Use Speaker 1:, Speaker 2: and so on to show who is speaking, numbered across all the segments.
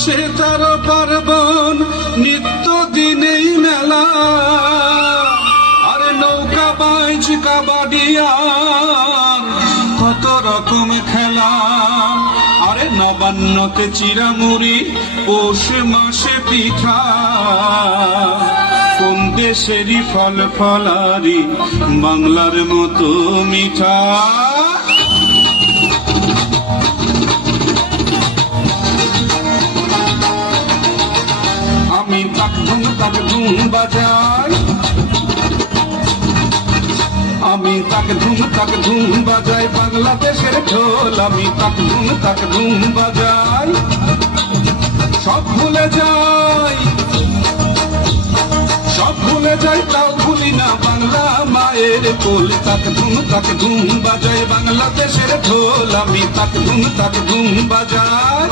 Speaker 1: মাসে তার পার্বণ, নিত্য দিনেই মেলা। আরে নৌকা বাইচ কাবাডিয়ান কত রকম খেলা। আরে নবান্নতে চিরামুড়ি, পৌষ মাসে পিঠা। কোন দেশেরই ফল ফলারি, বাংলার মতো মিঠা। বাজাই। আমি তাক ধুম তাক ধুম বাজাই, বাংলাদেশের ঢোল। আমি তাক ধুম তাক ধুম বাজাই। সব ভুলে যাই। সব ভুলে যাই, তাও ভুলি না বাংলা মায়ের কোল। তাক ধুম তাক ধুম বাজাই, বাংলাদেশের ঢোল। আমি তাক ধুম তাক ধুম বাজাই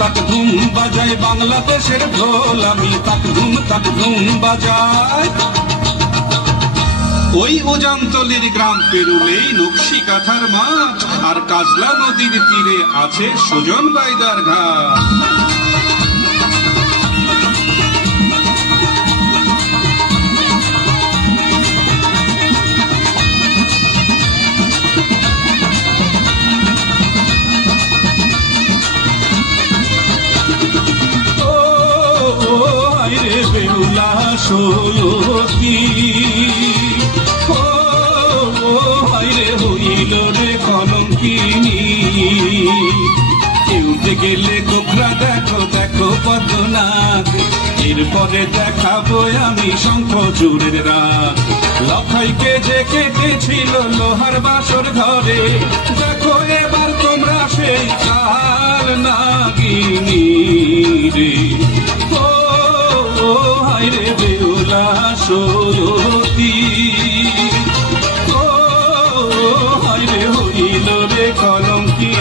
Speaker 1: তাক ধুম বাজাই বাংলাদেশের ঢোল, আমি তাক ধুম তাক ধুম বাজাই ওই ওজান্তলির গ্রাম পেরুলেই নকশি কাঁথার মাঠ, আর কাজলা নদীর তীরে আছে সুজন বাইদার ঘাট। সৈয়দী ও আইরে হইল রে কলঙ্কিনী। কেউতে গেলে কোকরা দেখো দেখো পদনাক এরপরে দেখাবো আমি শঙ্খ জুড়ের রাত। লখাইকে যে কেটেছিল লোহার বাসর ঘরে, দেখো এবার তোমরা সেই রে সরতি। ও হাইরে হইল রে কলঙ্কি